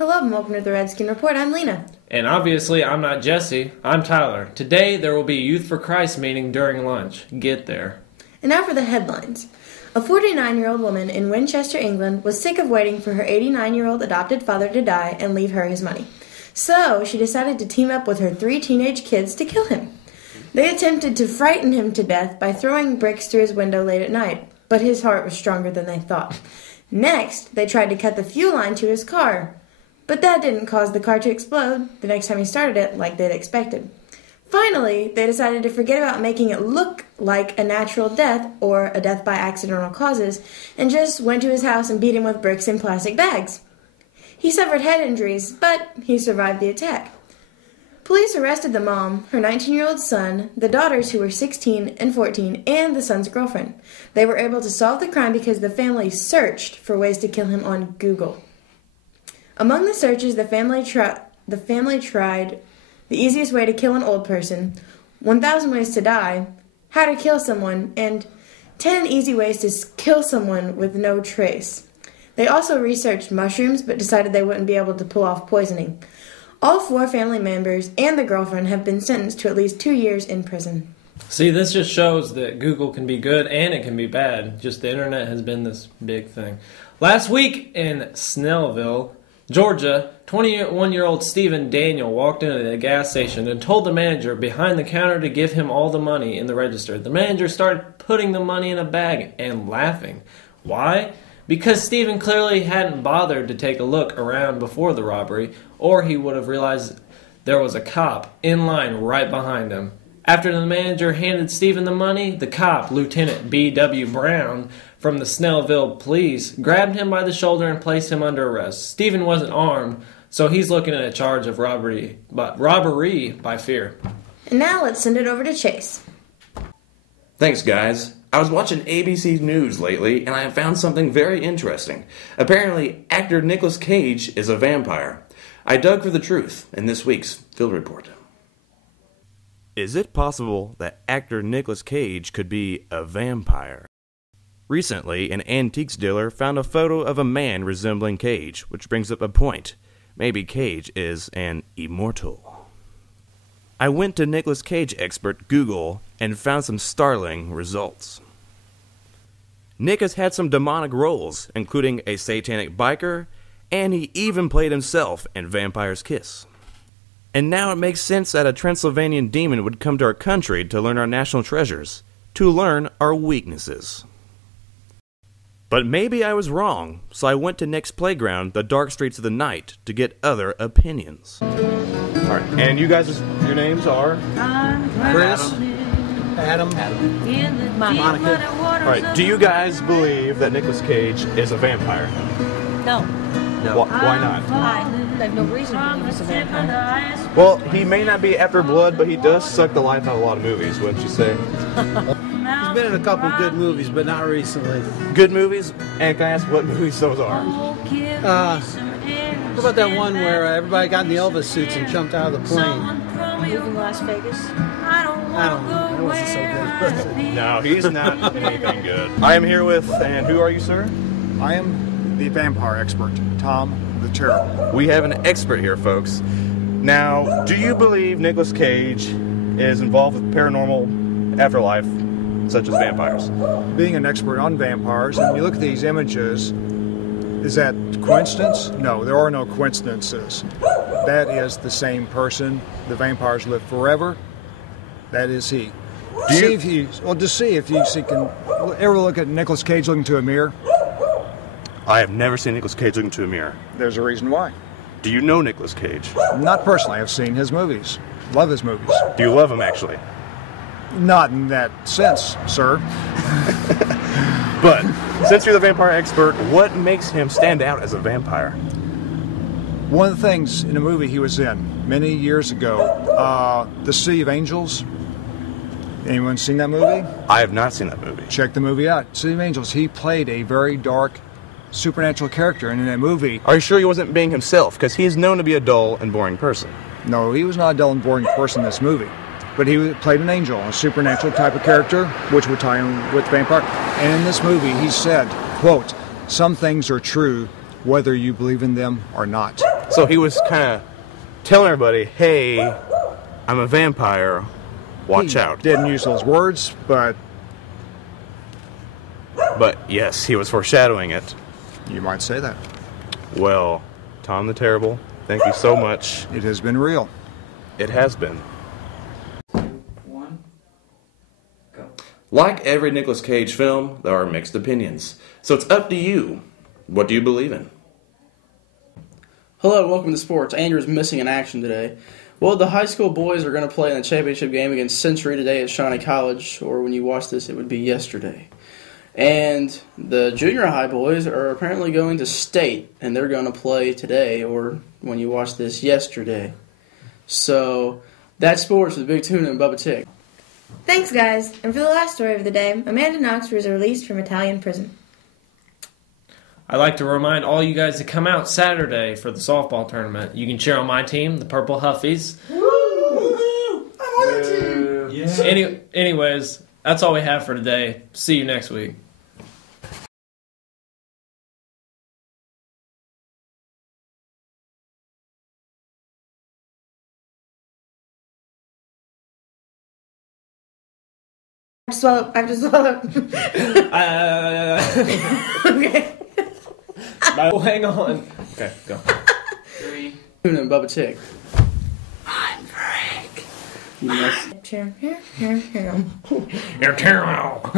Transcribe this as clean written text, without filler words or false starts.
Hello and welcome to the Redskin Report. I'm Lena. And obviously, I'm not Jesse. I'm Tyler. Today, there will be a Youth for Christ meeting during lunch. Get there. And now for the headlines. A 49-year-old woman in Winchester, England, was sick of waiting for her 89-year-old adopted father to die and leave her his money. So, she decided to team up with her 3 teenage kids to kill him. They attempted to frighten him to death by throwing bricks through his window late at night, but his heart was stronger than they thought. Next, they tried to cut the fuel line to his car. But that didn't cause the car to explode the next time he started it like they'd expected. Finally, they decided to forget about making it look like a natural death or a death by accidental causes and just went to his house and beat him with bricks in plastic bags. He suffered head injuries, but he survived the attack. Police arrested the mom, her 19-year-old son, the daughters who were 16 and 14, and the son's girlfriend. They were able to solve the crime because the family searched for ways to kill him on Google. Among the searches, the family tried the easiest way to kill an old person, 1,000 ways to die, how to kill someone, and 10 easy ways to kill someone with no trace. They also researched mushrooms, but decided they wouldn't be able to pull off poisoning. All 4 family members and the girlfriend have been sentenced to at least 2 years in prison. See, this just shows that Google can be good and it can be bad. Just the internet has been this big thing. Last week in Snellville, Georgia, 21-year-old Stephen Daniel walked into the gas station and told the manager behind the counter to give him all the money in the register. The manager started putting the money in a bag and laughing. Why? Because Stephen clearly hadn't bothered to take a look around before the robbery, or he would have realized there was a cop in line right behind him. After the manager handed Stephen the money, the cop, Lieutenant B.W. Brown, from the Snellville police, grabbed him by the shoulder and placed him under arrest. Stephen wasn't armed, so he's looking at a charge of robbery by fear. And now let's send it over to Chase. Thanks, guys. I was watching ABC News lately, and I have found something very interesting. Apparently, actor Nicolas Cage is a vampire. I dug for the truth in this week's Field Report. Is it possible that actor Nicolas Cage could be a vampire? Recently, an antiques dealer found a photo of a man resembling Cage, which brings up a point. Maybe Cage is an immortal. I went to Nicolas Cage expert Google and found some startling results. Nick has had some demonic roles, including a satanic biker, and he even played himself in Vampire's Kiss. And now it makes sense that a Transylvanian demon would come to our country to learn our national treasures, to learn our weaknesses. But maybe I was wrong, so I went to Nick's playground, the dark streets of the night, to get other opinions. Alright, and you guys, your names are? Chris, Adam, Monica. Alright, do you guys believe that Nicolas Cage is a vampire? No. Why not? I have no reason to believe he's a vampire. Well, he may not be after blood, but he does suck the life out of a lot of movies, wouldn't you say? He's been in a couple good movies, but not recently. Good movies? And can I ask what movies those are? What about that one where everybody got in the Elvis suits and jumped out of the plane? Moving Las Vegas? I don't know. It wasn't so good. No, he's not anything good. I am here with, and who are you, sir? I am the vampire expert, Tom the Terrible. We have an expert here, folks. Now, do you believe Nicolas Cage is involved with paranormal afterlife, such as vampires? Being an expert on vampires, and you look at these images, is that coincidence? No, there are no coincidences. That is the same person. The vampires live forever. That is he. Just see if you can ever look at Nicolas Cage looking into a mirror. I have never seen Nicolas Cage look into a mirror. There's a reason why. Do you know Nicolas Cage? Not personally. I've seen his movies. Love his movies. Do you love him, actually? Not in that sense, sir. But, since you're the vampire expert, what makes him stand out as a vampire? One of the things in a movie he was in many years ago, The City of Angels. Anyone seen that movie? I have not seen that movie. Check the movie out. City of Angels. He played a very dark, supernatural character, and in that movie... Are you sure he wasn't being himself? Because he is known to be a dull and boring person. No, he was not a dull and boring person in this movie. But he played an angel, a supernatural type of character, which would tie in with vampire. And in this movie, he said, quote, "Some things are true, whether you believe in them or not." So So he was kind of telling everybody, hey, I'm a vampire, watch out. Didn't use those words, but yes, he was foreshadowing it. you might say that. Well, Tom the Terrible, thank you so much. It has been real. It has been. Like every Nicolas Cage film, there are mixed opinions. So it's up to you. What do you believe in? Hello, welcome to sports. Andrew's missing in action today. Well, the high school boys are going to play in the championship game against Century today at Shawnee College, or when you watch this, it would be yesterday. And the junior high boys are apparently going to state, and they're going to play today, or when you watch this, yesterday. So, that's sports with Big Tuna and Bubba Tick. Thanks, guys. And for the last story of the day, Amanda Knox was released from Italian prison. I'd like to remind all you guys to come out Saturday for the softball tournament. You can cheer on my team, the Purple Huffies. Woo! I'm on the team! Yeah. Anyways, that's all we have for today. See you next week. I have to swallow. Okay. Hang on. Okay, go. 3, Tuna and Bubba Tick. I'm Frank. You must... You're terrible.